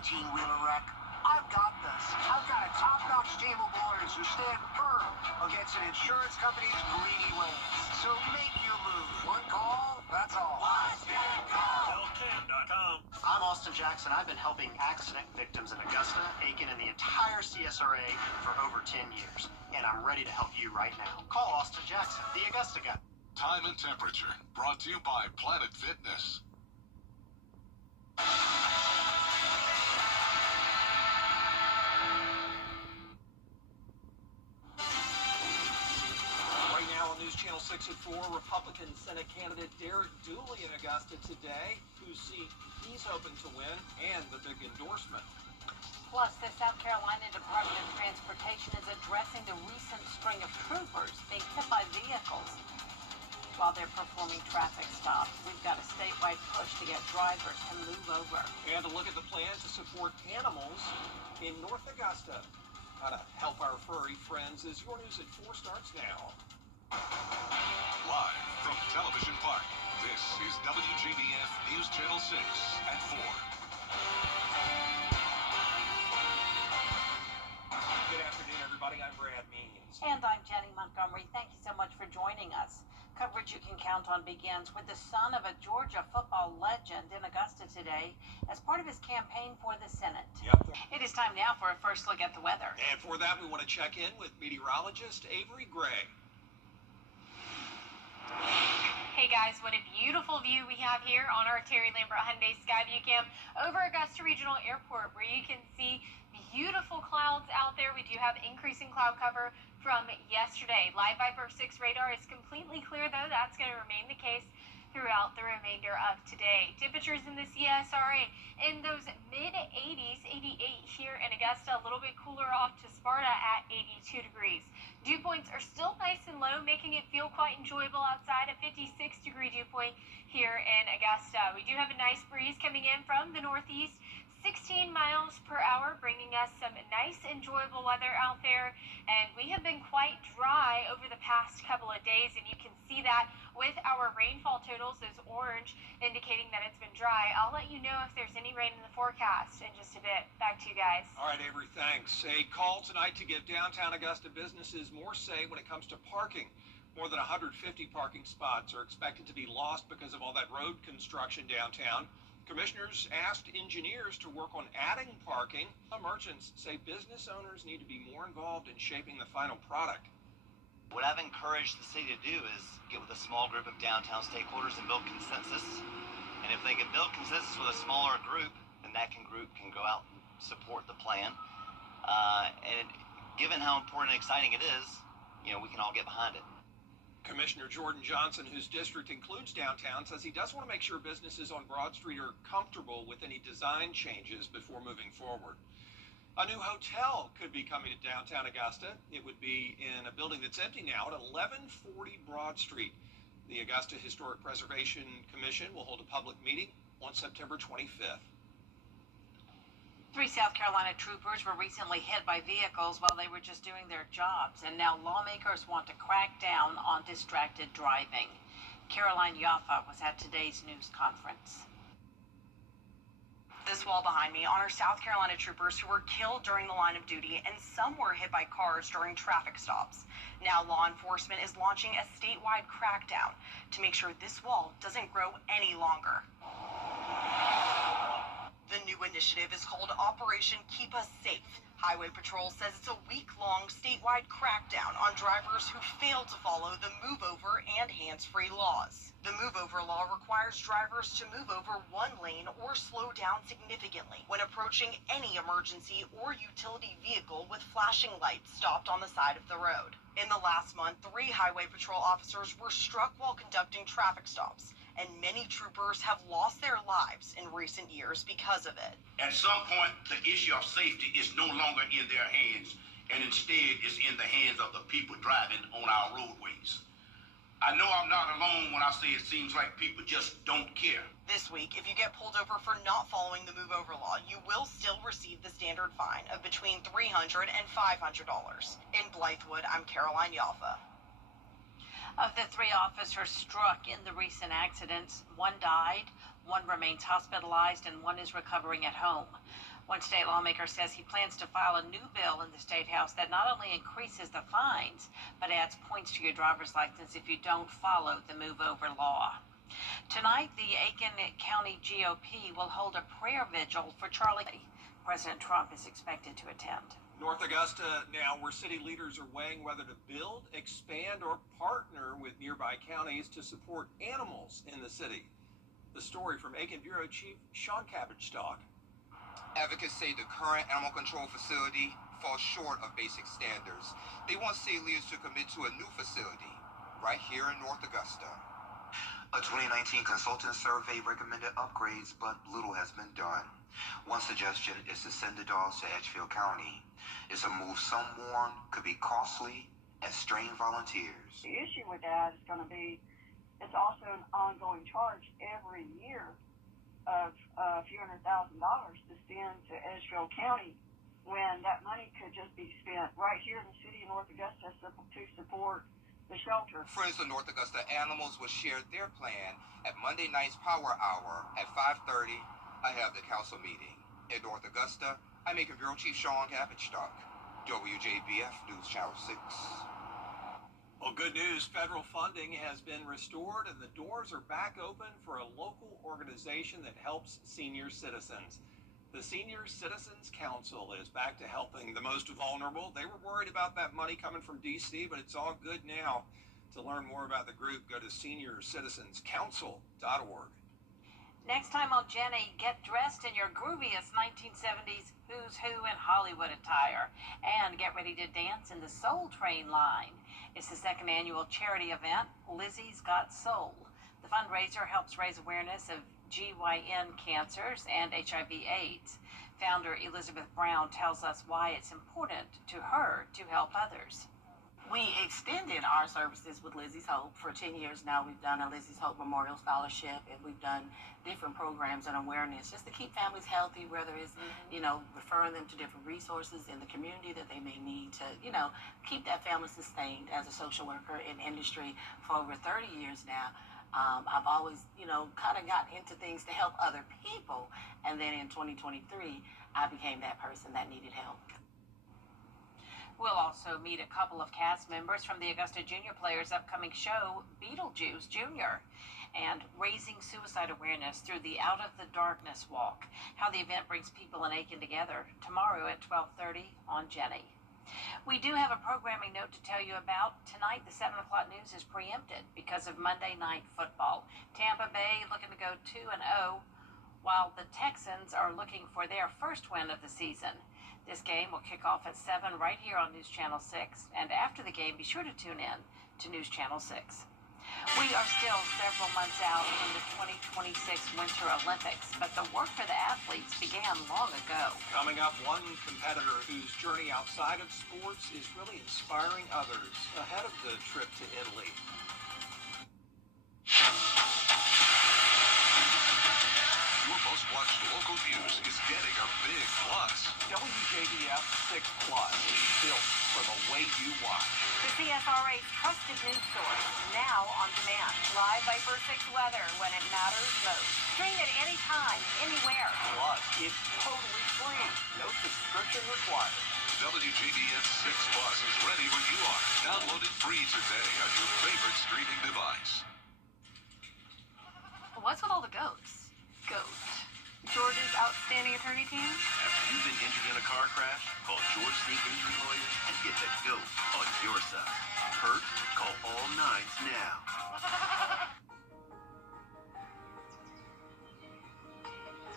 18-wheeler wreck, I've got this. I've got a top-notch team of lawyers who stand firm against an insurance company's greedy ways. So make your move. One call, that's all. Washington.com. I'm Austin Jackson. I've been helping accident victims in Augusta, Aiken, and the entire CSRA for over 10 years. And I'm ready to help you right now. Call Austin Jackson, the Augusta guy. Time and temperature, brought to you by Planet Fitness. Right now on News Channel 6 at 4, Republican Senate candidate Derek Dooley in Augusta today, whose seat he's hoping to win, and the big endorsement. Plus, the South Carolina Department of Transportation is addressing the recent string of troopers being hit by vehicles while they're performing traffic stops. We've got a statewide push to get drivers to move over. And to look at the plan to support animals in North Augusta. How to help our furry friends as your news at 4 starts now. Live from Television Park, this is WJBF News Channel 6 at 4. Good afternoon, everybody. I'm Brad Means. And I'm Jenny Montgomery. Thank you so much for joining us. Coverage you can count on begins with the son of a Georgia football legend in Augusta today as part of his campaign for the Senate. Yep. It is time now for a first look at the weather. And for that, we want to check in with meteorologist Avery Gray. Hey guys, what a beautiful view we have here on our Terry Lambert Hyundai Skyview Cam over Augusta Regional Airport, where you can see beautiful clouds out there. We do have increasing cloud cover from yesterday. Live Viper 6 radar is completely clear, though. That's going to remain the case throughout the remainder of today. Temperatures in the CSRA in those mid-80s, 88 here in Augusta, a little bit cooler off to Sparta at 82 degrees. Dew points are still nice and low, making it feel quite enjoyable outside. A 56-degree dew point here in Augusta. We do have a nice breeze coming in from the northeast, 16 miles per hour, bringing us some nice, enjoyable weather out there. And we have been quite dry over the past couple of days, and you can see that with our rainfall totals as orange, indicating that it's been dry. I'll let you know if there's any rain in the forecast in just a bit. Back to you guys. All right, Avery, thanks. A call tonight to give downtown Augusta businesses more say when it comes to parking. More than 150 parking spots are expected to be lost because of all that road construction downtown. Commissioners asked engineers to work on adding parking. Some merchants say business owners need to be more involved in shaping the final product. What I've encouraged the city to do is get with a small group of downtown stakeholders and build consensus. And if they can build consensus with a smaller group, then that group can go out and support the plan. And given how important and exciting it is, we can all get behind it. Commissioner Jordan Johnson, whose district includes downtown, says he does want to make sure businesses on Broad Street are comfortable with any design changes before moving forward. A new hotel could be coming to downtown Augusta. It would be in a building that's empty now at 1140 Broad Street. The Augusta Historic Preservation Commission will hold a public meeting on September 25th. 3 South Carolina troopers were recently hit by vehicles while they were just doing their jobs, and now lawmakers want to crack down on distracted driving. Caroline Yaffa was at today's news conference. This wall behind me honors South Carolina troopers who were killed during the line of duty, and some were hit by cars during traffic stops. Now law enforcement is launching a statewide crackdown to make sure this wall doesn't grow any longer. The new initiative is called Operation Keep Us Safe. Highway Patrol says it's a week-long statewide crackdown on drivers who fail to follow the move-over and hands-free laws. The move-over law requires drivers to move over one lane or slow down significantly when approaching any emergency or utility vehicle with flashing lights stopped on the side of the road. In the last month, 3 Highway Patrol officers were struck while conducting traffic stops, and many troopers have lost their lives in recent years because of it. At some point, the issue of safety is no longer in their hands, and instead is in the hands of the people driving on our roadways. I know I'm not alone when I say it seems like people just don't care. This week, if you get pulled over for not following the move-over law, you will still receive the standard fine of between $300 and $500. In Blythewood, I'm Caroline Yaffa. Of the 3 officers struck in the recent accidents, 1 died, 1 remains hospitalized, and 1 is recovering at home. One state lawmaker says he plans to file a new bill in the state house that not only increases the fines, but adds points to your driver's license if you don't follow the move over law. Tonight, the Aiken County GOP will hold a prayer vigil for Charlie. President Trump is expected to attend. North Augusta now, where city leaders are weighing whether to build, expand, or partner with nearby counties to support animals in the city. The story from Aiken Bureau Chief Sean Cabbage-Stock. Advocates say the current animal control facility falls short of basic standards. They want city leaders to commit to a new facility right here in North Augusta. A 2019 consultant survey recommended upgrades, but little has been done. One suggestion is to send the dogs to Edgefield County. It's a move some warn could be costly and strain volunteers. The issue with that is going to be it's also an ongoing charge every year of a few $100,000 to send to Edgefield County when that money could just be spent right here in the city of North Augusta to support the shelter. Friends of North Augusta Animals will share their plan at Monday night's Power Hour at 5:30 ahead of the council meeting. In North Augusta, I'm Aiken Bureau Chief Sean Cabbage-Stock, WJBF News Channel 6. Well, good news. Federal funding has been restored and the doors are back open for a local organization that helps senior citizens. The Senior Citizens Council is back to helping the most vulnerable. They were worried about that money coming from D.C., but it's all good now. To learn more about the group, go to seniorcitizenscouncil.org. Next time on Jenny, get dressed in your grooviest 1970s Who's Who in Hollywood attire and get ready to dance in the Soul Train line. It's the second annual charity event, Lizzie's Got Soul. The fundraiser helps raise awareness of GYN cancers and HIV/AIDS. Founder Elizabeth Brown tells us why it's important to her to help others. We extended our services with Lizzie's Hope for 10 years now. We've done a Lizzie's Hope Memorial Scholarship, and we've done different programs and awareness just to keep families healthy, whether it's, referring them to different resources in the community that they may need to, keep that family sustained. As a social worker in industry for over 30 years now, I've always, kind of gotten into things to help other people. And then in 2023, I became that person that needed help. We'll also meet a couple of cast members from the Augusta Junior Players' upcoming show, Beetlejuice Jr., and raising suicide awareness through the Out of the Darkness Walk, how the event brings people in Aiken together, tomorrow at 12:30 on Jenny. We do have a programming note to tell you about. Tonight, the 7 o'clock news is preempted because of Monday Night Football. Tampa Bay looking to go 2-0, while the Texans are looking for their first win of the season. This game will kick off at 7 right here on News Channel 6, and after the game, be sure to tune in to News Channel 6. We are still several months out from the 2026 Winter Olympics, but the work for the athletes began long ago. Coming up, one competitor whose journey outside of sports is really inspiring others ahead of the trip to Italy. Your most watched local news is getting a big plus. WJBF 6 Plus, built for the way you watch. The CSRA's trusted news source, now on demand. Live Viper 6 weather when it matters most. Stream it anytime, anywhere. Plus, it's totally free. No subscription required. WJBF 6 Plus is ready when you are. Download it free today on your favorite streaming device. What's with all the goats? Goat. George's outstanding attorney team? After you've been injured in a car crash, call George C. Injury Lawyers and get the GOAT on your side. Hurt? Call all nines now.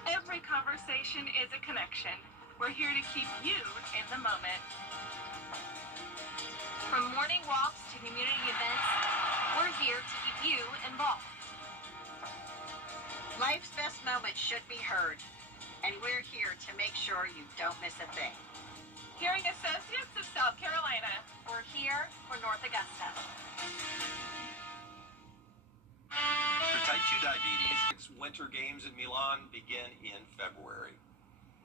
Every conversation is a connection. We're here to keep you in the moment. From morning walks to community events, we're here to keep you involved. Life's best moments should be heard, and we're here to make sure you don't miss a thing. Hearing Associates of South Carolina. We're here for North Augusta. For type 2 diabetes, Winter Games in Milan begin in February.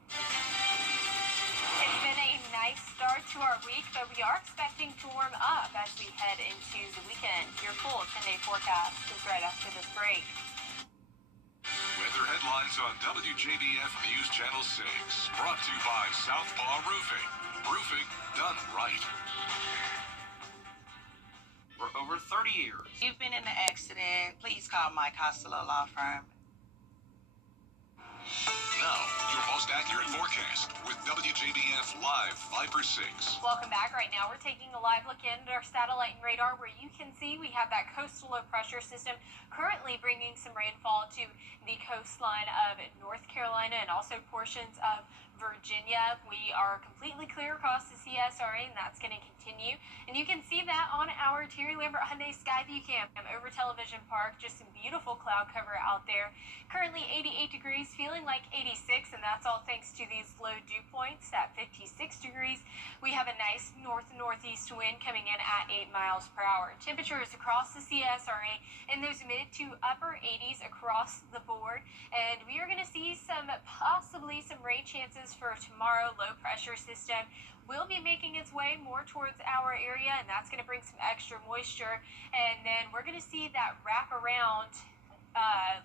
It's been a nice start to our week, but we are expecting to warm up as we head into the weekend. Your full 10-day forecast is right after this break. Weather other headlines on WJBF News Channel 6. Brought to you by Southpaw Roofing. Roofing done right. For over 30 years. You've been in an accident. Please call Mike Costello Law Firm. Now, your most accurate forecast with WJBF Live Viper 6. Welcome back. Right now, we're taking a live look in at our satellite and radar where you can see we have that coastal low pressure system currently bringing some rainfall to the coastline of North Carolina and also portions of Virginia. We are completely clear across the CSRA, and that's going to continue. And you can see that on our Terry Lambert Hyundai Skyview Cam over Television Park. Just some beautiful cloud cover out there. Currently 88 degrees, feeling like 86, and that's all thanks to these low dew points at 56 degrees. We have a nice north-northeast wind coming in at 8 miles per hour. Temperatures across the CSRA in those mid to upper 80s across the board, and we are going to see possibly some rain chances for tomorrow. Low pressure system will be making its way more towards our area, and that's going to bring some extra moisture, and then we're going to see that wrap around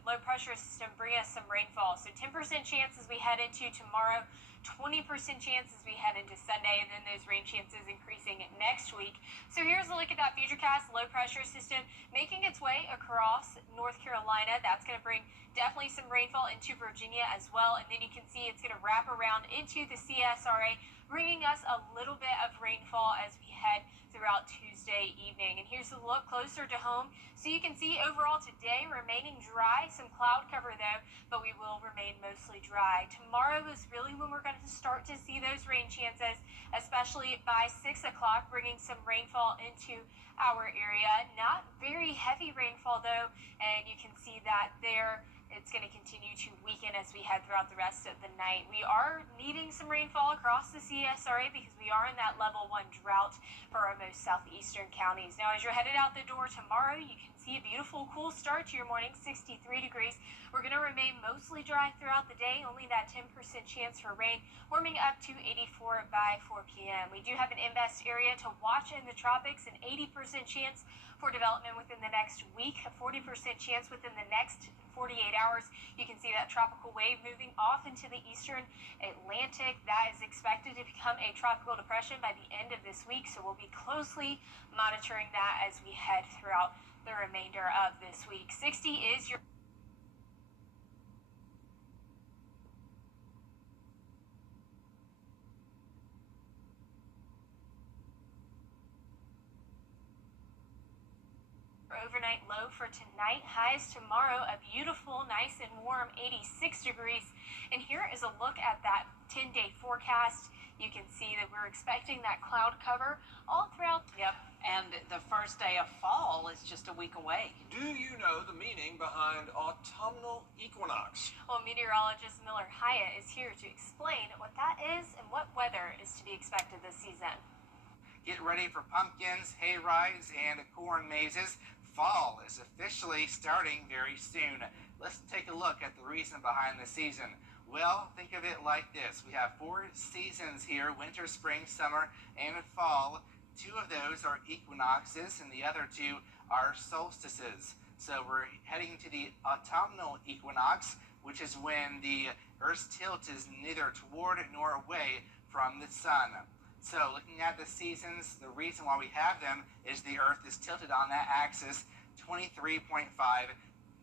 low pressure system bring us some rainfall. So 10% chance as we head into tomorrow, 20% chance as we head into Sunday, and then those rain chances increasing next week. So here's a look at that futurecast. Low pressure system making its way across North Carolina. That's going to bring definitely some rainfall into Virginia as well, and then you can see it's going to wrap around into the CSRA, bringing us a little bit of rainfall as we head throughout Tuesday evening. And here's a look closer to home. So you can see overall today remaining dry, some cloud cover though, but we will remain mostly dry. Tomorrow is really when we're going to start to see those rain chances, especially by 6 o'clock, bringing some rainfall into our area. Not very heavy rainfall though, and you can see that there. It's going to continue to weaken as we head throughout the rest of the night. We are needing some rainfall across the CSRA because we are in that level 1 drought for our most southeastern counties. Now, as you're headed out the door tomorrow, you can see a beautiful cool start to your morning, 63 degrees. We're going to remain mostly dry throughout the day, only that 10% chance for rain, warming up to 84 by 4 p.m. We do have an invest area to watch in the tropics, an 80% chance for development within the next week, a 40% chance within the next 48 hours. You can see that tropical wave moving off into the eastern Atlantic. That is expected to become a tropical depression by the end of this week, so we'll be closely monitoring that as we head throughout the remainder of this week. 60 is your overnight low for tonight. Highs tomorrow, a beautiful, nice and warm 86 degrees. And here is a look at that 10-day forecast. You can see that we're expecting that cloud cover all throughout. Yep, and the first day of fall is just a week away. Do you know the meaning behind autumnal equinox? Well, meteorologist Miller Hyatt is here to explain what that is and what weather is to be expected this season. Get ready for pumpkins, hay rides, and corn mazes. Fall is officially starting very soon. Let's take a look at the reason behind the season. Well, think of it like this. We have 4 seasons here: winter, spring, summer, and fall. 2 of those are equinoxes, and the other 2 are solstices. So we're heading to the autumnal equinox, which is when the Earth's tilt is neither toward nor away from the sun. So looking at the seasons, the reason why we have them is the Earth is tilted on that axis 23.5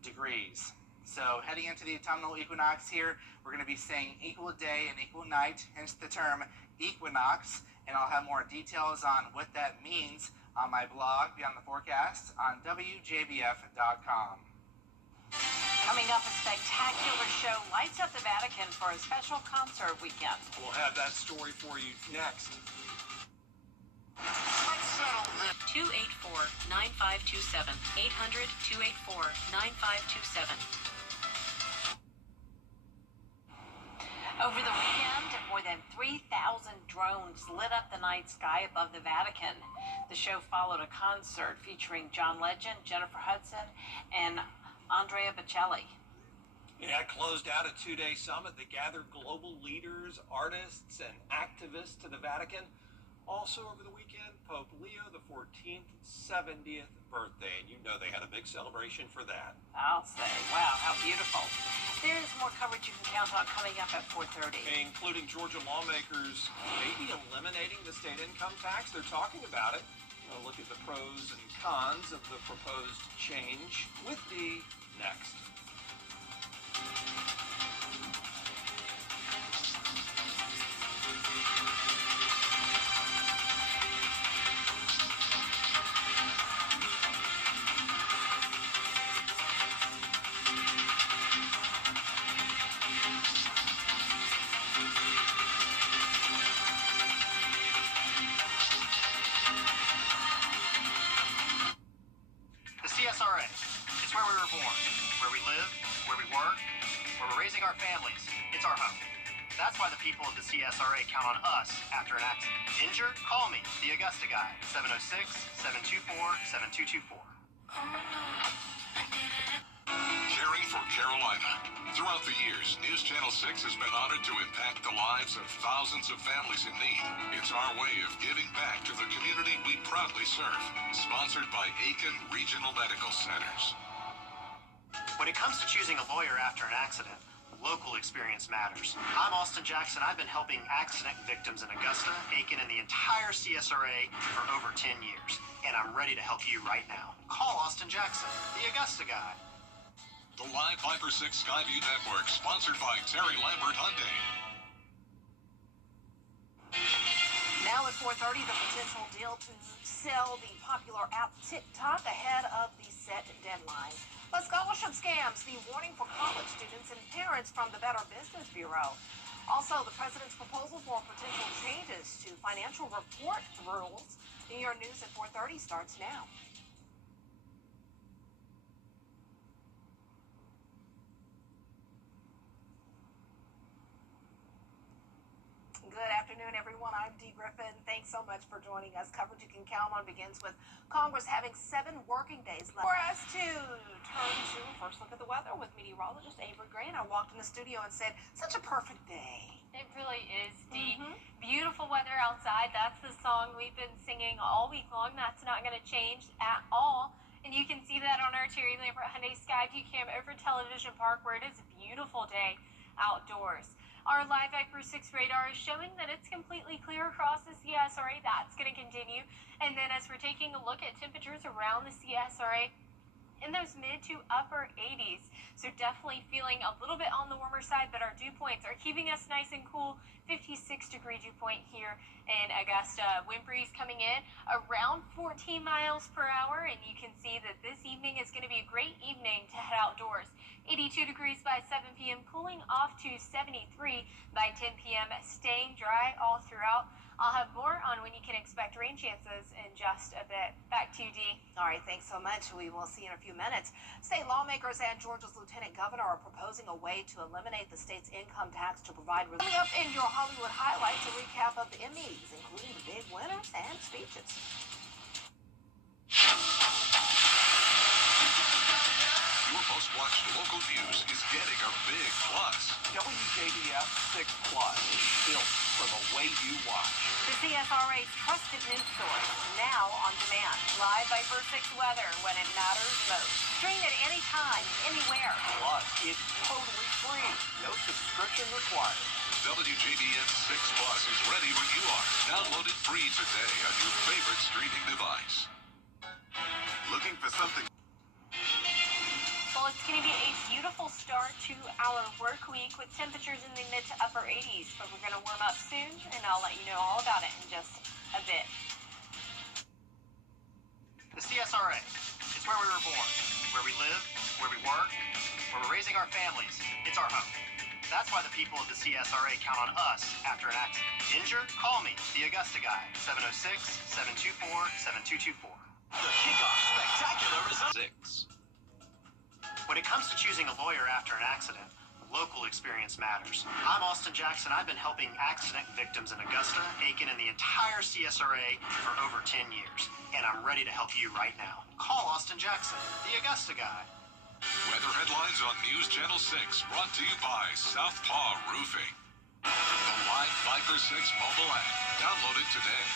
degrees. So heading into the autumnal equinox here, we're going to be saying equal day and equal night, hence the term equinox. And I'll have more details on what that means on my blog, Beyond the Forecast, on WJBF.com. Coming up, a spectacular show lights up the Vatican for a special concert weekend. We'll have that story for you next. 284-9527. 800-284-9527. Over the weekend, more than 3,000 drones lit up the night sky above the Vatican. The show followed a concert featuring John Legend, Jennifer Hudson, and Andrea Bocelli. Yeah, closed out a 2-day summit that gathered global leaders, artists, and activists to the Vatican. Also over the weekend, Pope Leo XIV's 70th birthday, and you know they had a big celebration for that. I'll say, wow, how beautiful. There is more coverage you can count on coming up at 4:30. Including Georgia lawmakers maybe eliminating the state income tax. They're talking about it. We'll look at the pros and cons of the proposed change with the next. The CSRA. It's where we were born, where we live, where we work, where we're raising our families. It's our home. That's why the people of the CSRA count on us after an accident. Injured? Call me, the Augusta guy, 706-724-7224. Caring for Carolina. Throughout the years, News Channel 6 has been honored to impact the lives of thousands of families in need. It's our way of giving back to the community we proudly serve. Sponsored by Aiken Regional Medical Centers. When it comes to choosing a lawyer after an accident, local experience matters. I'm Austin Jackson. I've been helping accident victims in Augusta, Aiken, and the entire CSRA for over 10 years. And I'm ready to help you right now. Call Austin Jackson, the Augusta guy. The Live Viper 6 Skyview Network, sponsored by Terry Lambert Hyundai. Now at 4:30, the potential deal to sell the popular app TikTok ahead of the set deadline. The scholarship scams, the warning for college students and parents from the Better Business Bureau. Also, the president's proposal for potential changes to financial report rules. New York News at 4:30 starts now. Good afternoon, everyone. I'm Dee Griffin. Thanks so much for joining us. Coverage you can count on begins with Congress having 7 working days left. For us to turn to first look at the weather with meteorologist Avery Gray. And I walked in the studio and said, such a perfect day. It really is, Dee. Beautiful weather outside. That's the song we've been singing all week long. That's not going to change at all. And you can see that on our Terry Lambert Hyundai Skyview cam over Television Park, where it is a beautiful day outdoors. Our Live Viper 6 radar is showing that it's completely clear across the CSRA. That's going to continue. And then as we're taking a look at temperatures around the CSRA, in those mid to upper 80s. So definitely feeling a little bit on the warmer side, but our dew points are keeping us nice and cool. 56-degree dew point here in Augusta. Wind breeze coming in around 14 miles per hour, and you can see that this evening is going to be a great evening to head outdoors. 82 degrees by 7 p.m., cooling off to 73 by 10 p.m., staying dry all throughout. I'll have more on when you can expect rain chances in just a bit. Back to you, Dee. All right, thanks so much. We will see you in a few minutes. State lawmakers and Georgia's Lieutenant Governor are proposing a way to eliminate the state's income tax to provide relief. Coming up in your Hollywood highlights, a recap of the Emmys, including the big winners and speeches. Your most watched local news is getting a big plus. WJBF 6 Plus, built for the way you watch. The CSRA's trusted news source, now on demand. Live Viper 6 weather when it matters most. Stream it anytime, anywhere. Plus, it's totally free. No subscription required. WJBF 6 Plus is ready when you are. Download it free today on your favorite streaming device. Looking for something? Well, it's going to be a beautiful start to our work week with temperatures in the mid to upper 80s, but we're going to warm up soon, and I'll let you know all about it in just a bit. The CSRA. It's where we were born, where we live, where we work, where we're raising our families. It's our home. That's why the people of the CSRA count on us after an accident. Injured? Call me, the Augusta guy, 706-724-7224. The kickoff spectacular is 6. When it comes to choosing a lawyer after an accident, local experience matters. I'm Austin Jackson. I've been helping accident victims in Augusta, Aiken, and the entire CSRA for over 10 years. And I'm ready to help you right now. Call Austin Jackson, the Augusta guy. Weather headlines on News Channel 6, brought to you by Southpaw Roofing. The Live Viper 6 mobile app. Download it today.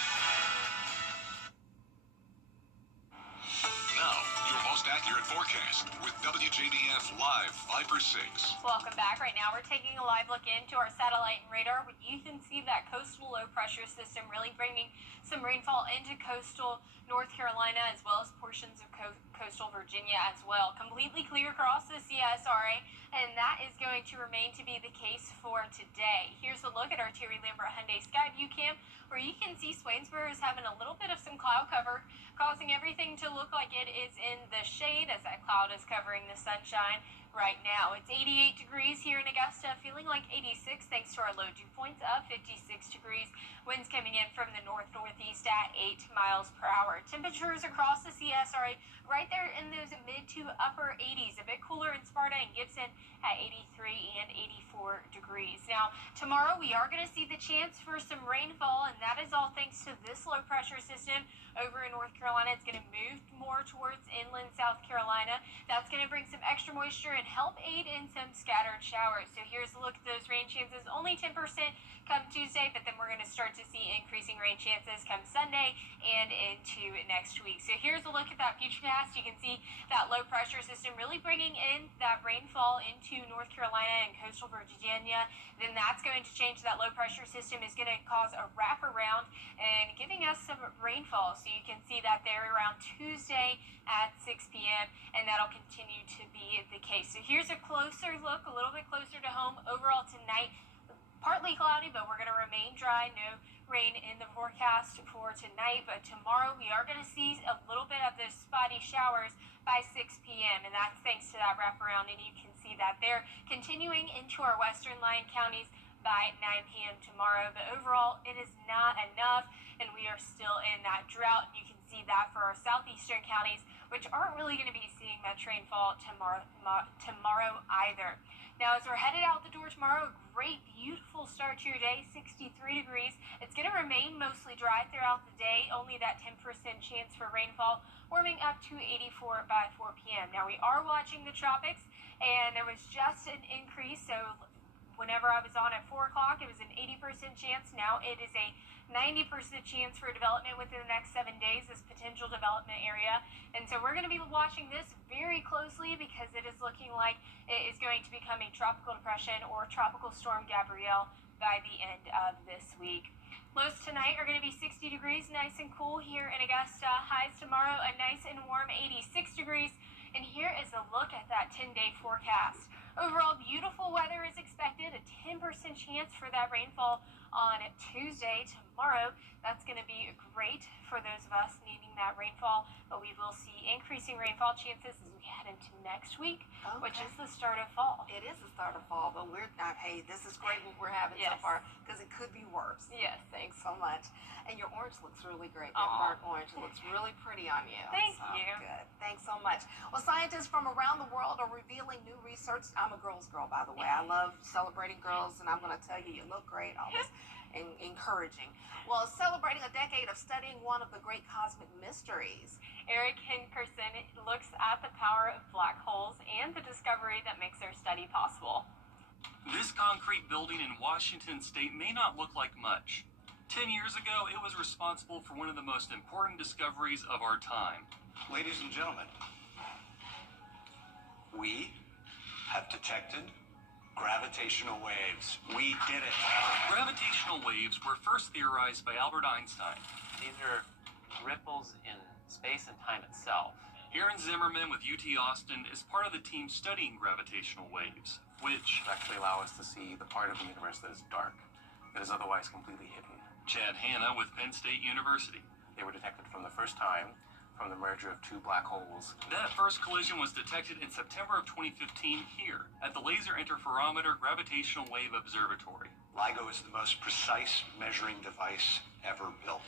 Now, your most accurate forecast with WJBF. WJBF Live Viper 6. Welcome back. Right now, we're taking a live look into our satellite and radar. You can see that coastal low pressure system really bringing some rainfall into coastal North Carolina as well as portions of coastal Virginia as well. Completely clear across the CSRA, and that is going to remain to be the case for today. Here's a look at our Terry Lambert Hyundai Sky View Cam, where you can see Swainsboro is having a little bit of some cloud cover, causing everything to look like it is in the shade as that cloud is covering the sunshine. Right now, it's 88 degrees here in Augusta, feeling like 86 thanks to our low dew points of 56 degrees. Winds coming in from the north-northeast at 8 miles per hour. Temperatures across the CSRA right there in those mid to upper 80s. A bit cooler in Sparta and Gibson at 83 and 84 degrees. Now, tomorrow we are going to see the chance for some rainfall, and that is all thanks to this low pressure system over in North Carolina. It's going to move more towards inland South Carolina. That's going to bring some extra moisture and help aid in some scattered showers. So here's a look at those rain chances. Only 10% come Tuesday, but then we're going to start to see increasing rain chances come Sunday and into next week. So here's a look at that futurecast. You can see that low pressure system really bringing in that rainfall into North Carolina and coastal Virginia. Then that's going to change. That low pressure system is going to cause a wraparound and giving us some rainfall. So you can see that there around Tuesday at 6 p.m. and that'll continue to be the case. So here's a closer look, a little bit closer to home. Overall tonight, partly cloudy, but we're going to remain dry. No rain in the forecast for tonight, but tomorrow we are going to see a little bit of those spotty showers by 6 p.m. and that's thanks to that wraparound, and you can see that there continuing into our western line counties by 9 p.m. tomorrow. But overall, it is not enough, and we are still in that drought. You can see that for our southeastern counties, which aren't really going to be seeing much rainfall tomorrow either. Now, as we're headed out the door tomorrow, a great, beautiful start to your day, 63 degrees. It's going to remain mostly dry throughout the day, only that 10% chance for rainfall, warming up to 84 by 4 p.m. Now, we are watching the tropics, and there was just an increase, so whenever I was on at 4 o'clock, it was an 80% chance. Now it is a 90% chance for development within the next 7 days, this potential development area. And so we're going to be watching this very closely because it is looking like it is going to become a tropical depression or tropical storm Gabrielle by the end of this week. Lows tonight are going to be 60 degrees, nice and cool here in Augusta. Highs tomorrow, a nice and warm 86 degrees. And here is a look at that 10-day forecast. Overall, beautiful weather is expected, a 10% chance for that rainfall on Tuesday. Tomorrow, that's going to be great for those of us needing that rainfall, but we will see increasing rainfall chances as we head into next week, which is the start of fall. It is the start of fall, but we're not, hey, this is great what we're having so far, because it could be worse. Yes. Thanks so much. And your orange looks really great. That burnt orange looks really pretty on you. Thank you. Good. Thanks so much. Well, scientists from around the world are revealing new research. I'm a girl's girl, by the way. I love celebrating girls, and I'm going to tell you, you look great. Always encouraging. Well, celebrating a decade of studying one of the great cosmic mysteries. Eric Hinkerson looks at the power of black holes and the discovery that makes their study possible. This concrete building in Washington state may not look like much. 10 years ago, it was responsible for one of the most important discoveries of our time. Ladies and gentlemen, we have detected gravitational waves. We did it. Gravitational waves were first theorized by Albert Einstein. These are ripples in space and time itself. Aaron Zimmerman with UT Austin is part of the team studying gravitational waves, which actually allow us to see the part of the universe that is dark, that is otherwise completely hidden. Chad Hanna with Penn State University. They were detected from the first time from the merger of two black holes. That first collision was detected in September of 2015 here at the Laser Interferometer Gravitational Wave Observatory. LIGO is the most precise measuring device ever built.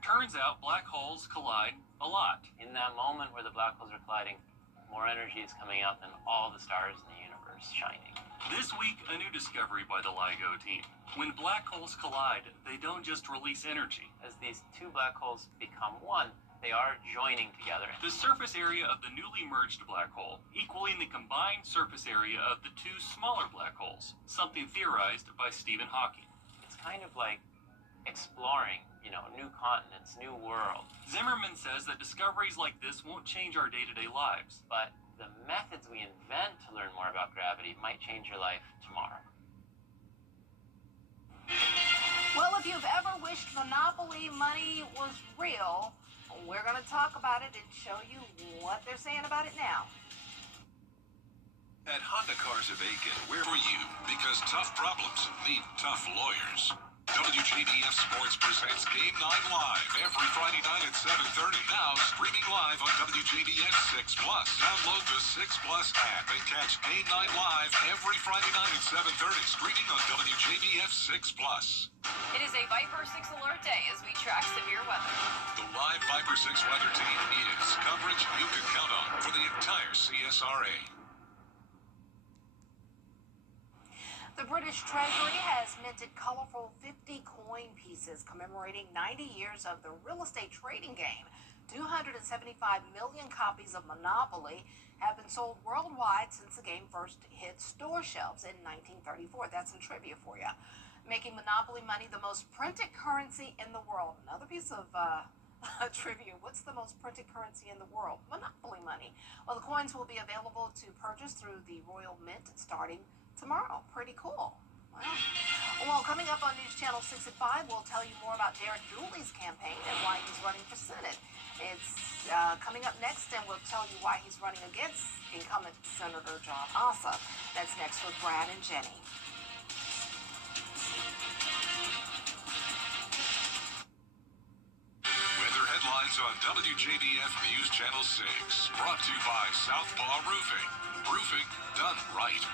Turns out black holes collide a lot. In that moment where the black holes are colliding, more energy is coming out than all the stars in the universe shining. This week, a new discovery by the LIGO team. When black holes collide, they don't just release energy. As these two black holes become one, they are joining together. The surface area of the newly merged black hole equaling the combined surface area of the two smaller black holes, something theorized by Stephen Hawking. It's kind of like exploring, new continents, new worlds. Zimmerman says that discoveries like this won't change our day-to-day lives. But the methods we invent to learn more about gravity might change your life tomorrow. Well, if you've ever wished Monopoly money was real, we're going to talk about it and show you what they're saying about it now. At Honda Cars of Aiken, we're for you because tough problems need tough lawyers. WJBF Sports presents Game 9 live every Friday night at 7:30. Now streaming live on WJBF 6 Plus. Download the 6 Plus app and catch Game 9 live every Friday night at 7:30. Streaming on WJBF 6 Plus. It is a Viper 6 alert day as we track severe weather. The live Viper 6 weather team is coverage you can count on for the entire CSRA. The British Treasury has minted colorful 50 coin pieces commemorating 90 years of the real estate trading game. 275 million copies of Monopoly have been sold worldwide since the game first hit store shelves in 1934. That's some trivia for you. Making Monopoly money the most printed currency in the world. Another piece of trivia. What's the most printed currency in the world? Monopoly money. Well, the coins will be available to purchase through the Royal Mint starting tomorrow. Pretty cool. Well, coming up on News Channel 6 at 5, we'll tell you more about Derek Dooley's campaign and why he's running for Senate. It's coming up next, and we'll tell you why he's running against incumbent Senator John Ossoff. That's next with Brad and Jenny. Weather headlines on WJBF News Channel 6. Brought to you by Southpaw Roofing. Roofing done right.